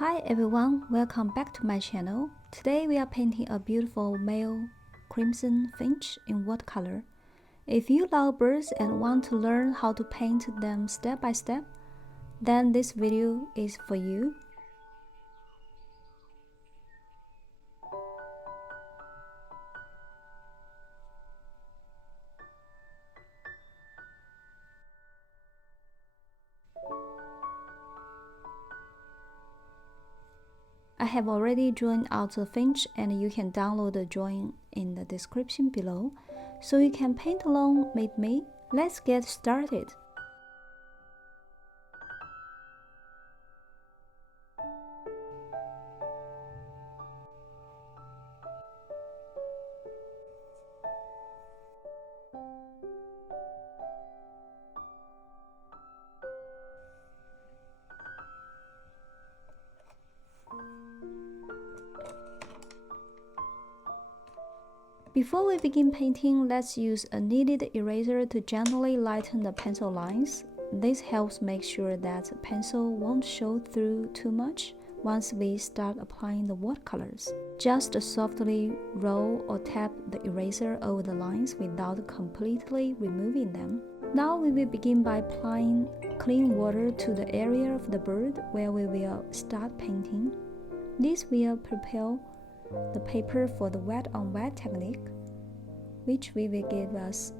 Hi everyone, welcome back to my channel. Today we are painting a beautiful male crimson finch in watercolor. If you love birds and want to learn how to paint them step by step, then this video is for you. I have already drawn out the finch and you can download the drawing in the description below, so you can paint along with me. Let's get started. Before we begin painting, let's use a kneaded eraser to gently lighten the pencil lines. This helps make sure that the pencil won't show through too much once we start applying the watercolors. Just softly roll or tap the eraser over the lines without completely removing them. Now we will begin by applying clean water to the area of the bird where we will start painting. This will prepare the paper for the wet on wet technique, which will give us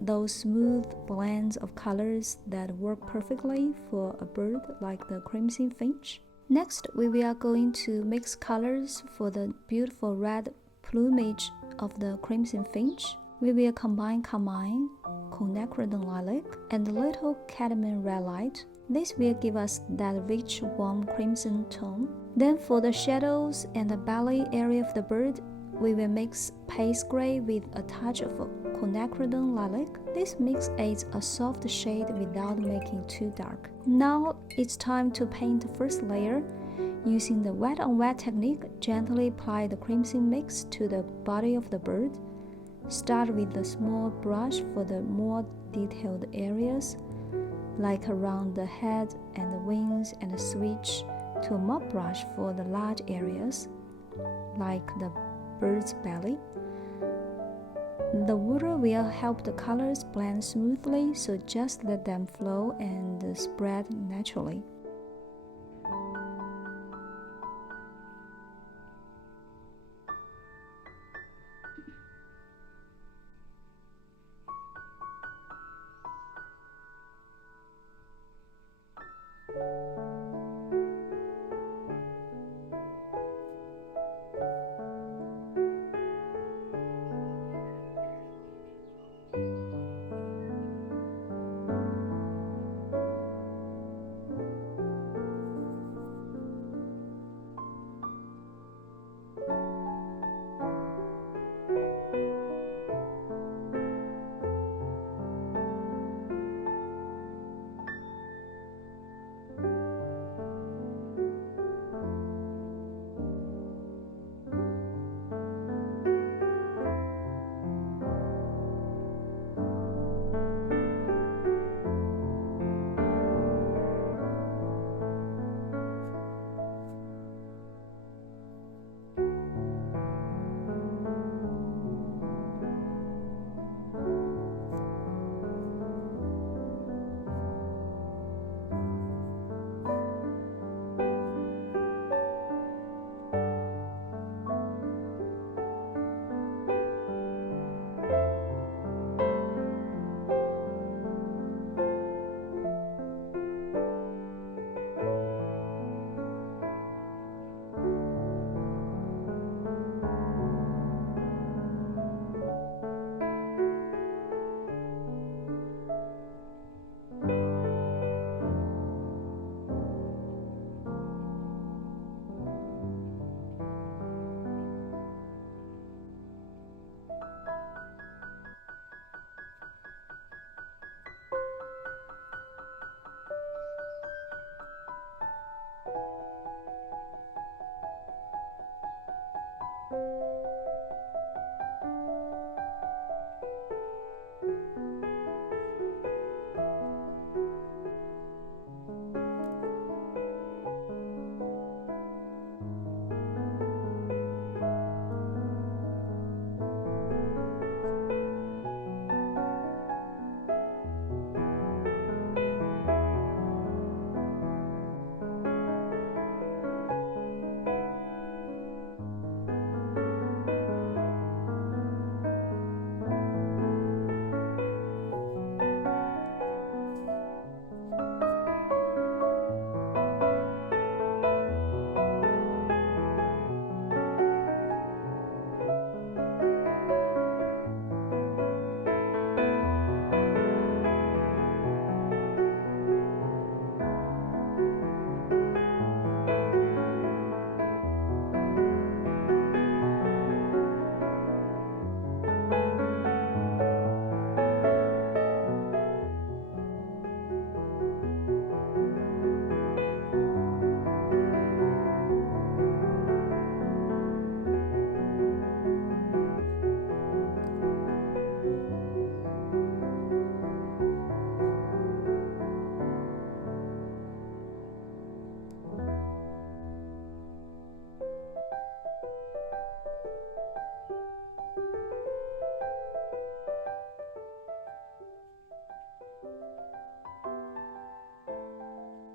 those smooth blends of colors that work perfectly for a bird like the crimson finch. Next, we are going to mix colors for the beautiful red plumage of the crimson finch. We will combine Carmine, Quinacridone Lilac, and a little Cadmium red light. This will give us that rich, warm crimson tone. Then for the shadows and the belly area of the bird, we will mix paste gray with a touch of Quinacridone Lilac. This mix adds a soft shade without making too dark. Now it's time to paint the first layer. Using the wet on wet technique, gently apply the crimson mix to the body of the bird. Start with a small brush for the more detailed areas, like around the head and the wings, and switch to a mop brush for the large areas, like the bird's belly. The water will help the colors blend smoothly, so just let them flow and spread naturally.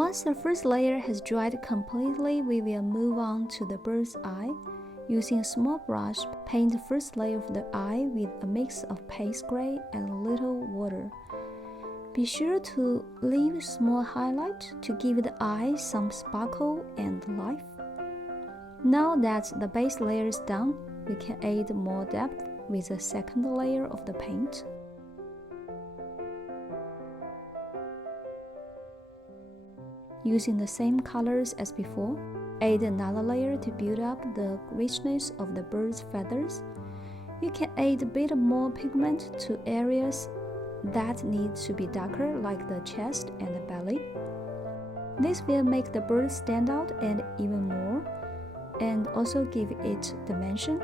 Once the first layer has dried completely, we will move on to the bird's eye. Using a small brush, paint the first layer of the eye with a mix of paste gray and a little water. Be sure to leave a small highlight to give the eye some sparkle and life. Now that the base layer is done, we can add more depth with a second layer of the paint. Using the same colors as before, add another layer to build up the richness of the bird's feathers. You can add a bit more pigment to areas that need to be darker, like the chest and the belly. This will make the bird stand out and even more, and also give it dimension.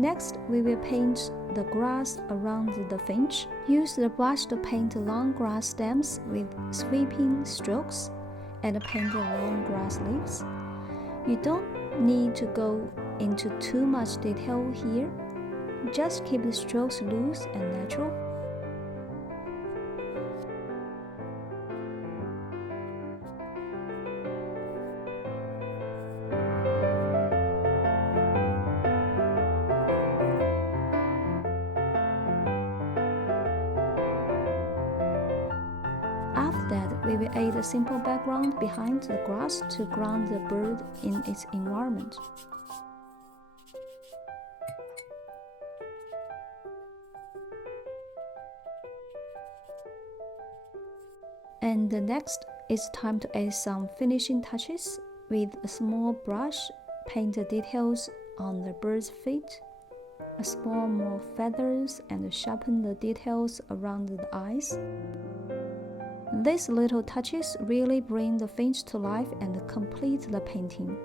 Next, we will paint the grass around the finch. Use the brush to paint long grass stems with sweeping strokes and paint the long grass leaves. You don't need to go into too much detail here. Just keep the strokes loose and natural. After that, we will add a simple background behind the grass to ground the bird in its environment. And next, it's time to add some finishing touches. With a small brush, paint the details on the bird's feet, a small more feathers, and sharpen the details around the eyes. These little touches really bring the finch to life and complete the painting.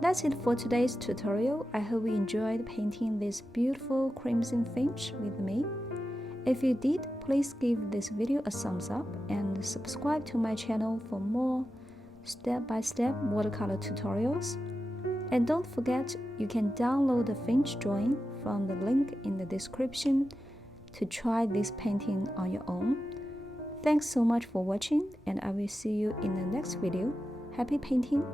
That's it for today's tutorial. I hope you enjoyed painting this beautiful crimson finch with me. If you did, please give this video a thumbs up and subscribe to my channel for more step-by-step watercolor tutorials. And don't forget, you can download the finch drawing from the link in the description to try this painting on your own. Thanks so much for watching, and I will see you in the next video. Happy painting!